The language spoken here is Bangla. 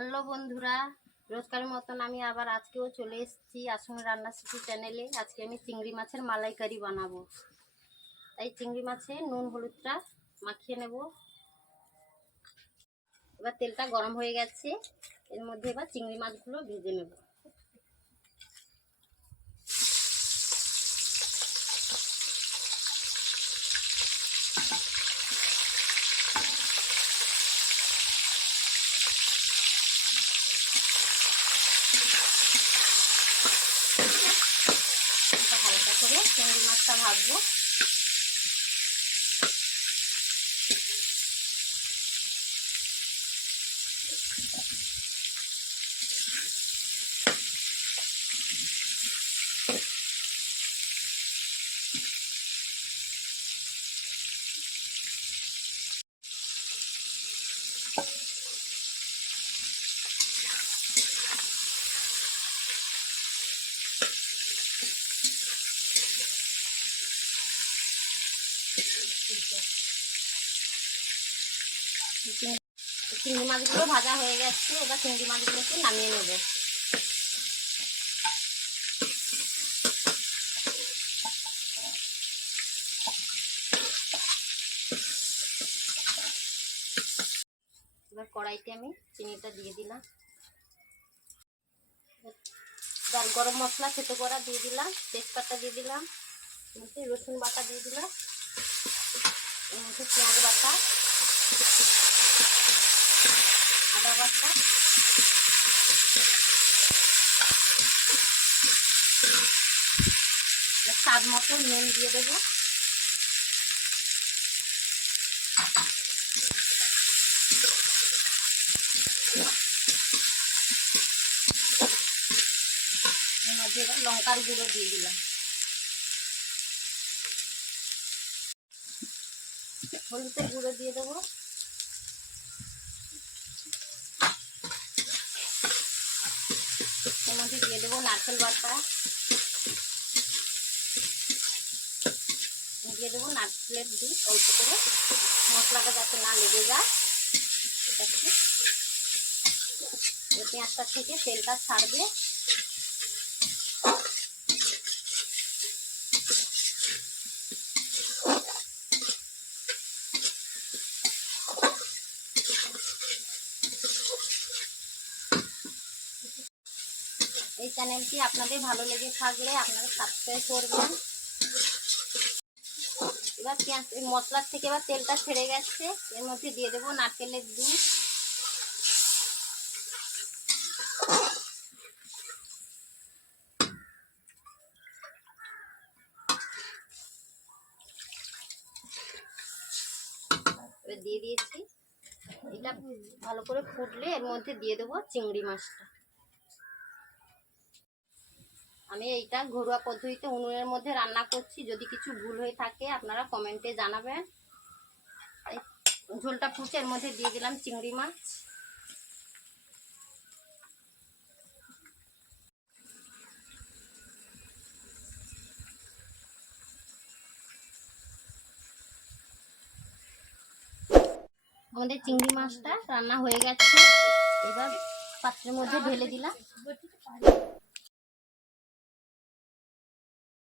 হ্যালো বন্ধুরা, রোজকারের মতন আমি আবার আজকেও চলে এসেছি আসুন রান্না শিখি চ্যানেলে। আজকে আমি চিংড়ি মাছের মালাইকারি বানাবো। তাই চিংড়ি মাছে নুন হলুদটা মাখিয়ে নেব। এবার তেলটা গরম হয়ে গেছে, এর মধ্যে এবার চিংড়ি মাছগুলো ভেজে নেব। হালকা করে চিংড়ি মাছটা ভাজবো। চিংড়ি মাছগুলো ভাজা হয়ে গেছে, এবার চিংড়ি মাছগুলোকে নামিয়ে নেব। এবার কড়াইতে আমি চিনিটা দিয়ে দিলাম, এবার গরম মশলা থেতো করা দিয়ে দিলাম, তেজপাতা দিয়ে দিলাম, রসুন বাটা দিয়ে দিলাম, এর মধ্যে পেঁয়াজ বাটা, আদা বাটা, স্বাদ মতো নুন দিয়ে দেবো। এর মধ্যে এবার লঙ্কার গুঁড়ো দিয়ে দিলাম, হলুদের গুঁড়ো দিয়ে দেবো, এর মধ্যে দিয়ে দেবো নারকেল বাটা, দিয়ে দেবো নারকেলের দুধ অল্প করে, মশলাটা যাতে না লেগে যায়। এটাকে পেঁয়াজটা থেকে তেলটা ছাড়বে। এই চ্যানেলটি আপনাদের ভালো লেগে থাকলে আপনারা সাবস্ক্রাইব করবেন। এবার পেঁয়াজ মশলার থেকে এবার তেলটা ছেড়ে গেছে, এর মধ্যে দিয়ে দেবো নারকেলের দুধ, এবার দিয়ে দিয়েছি। এটা ভালো করে ফুটলে এর মধ্যে দিয়ে দেবো চিংড়ি মাছটা। আমি এইটা ঘরোয়া পদ্ধতিতে উনুনের মধ্যে রান্না করছি, যদি কিছু ভুল হয়ে থাকে আপনারা কমেন্টে জানাবেন। ঝোলটা ফুটে এর মধ্যে দিয়ে দিলাম চিংড়ি মাছ। আমাদের চিংড়ি মাছটা রান্না হয়ে গেছে, এবার পাত্রের মধ্যে ঢেলে দিলাম।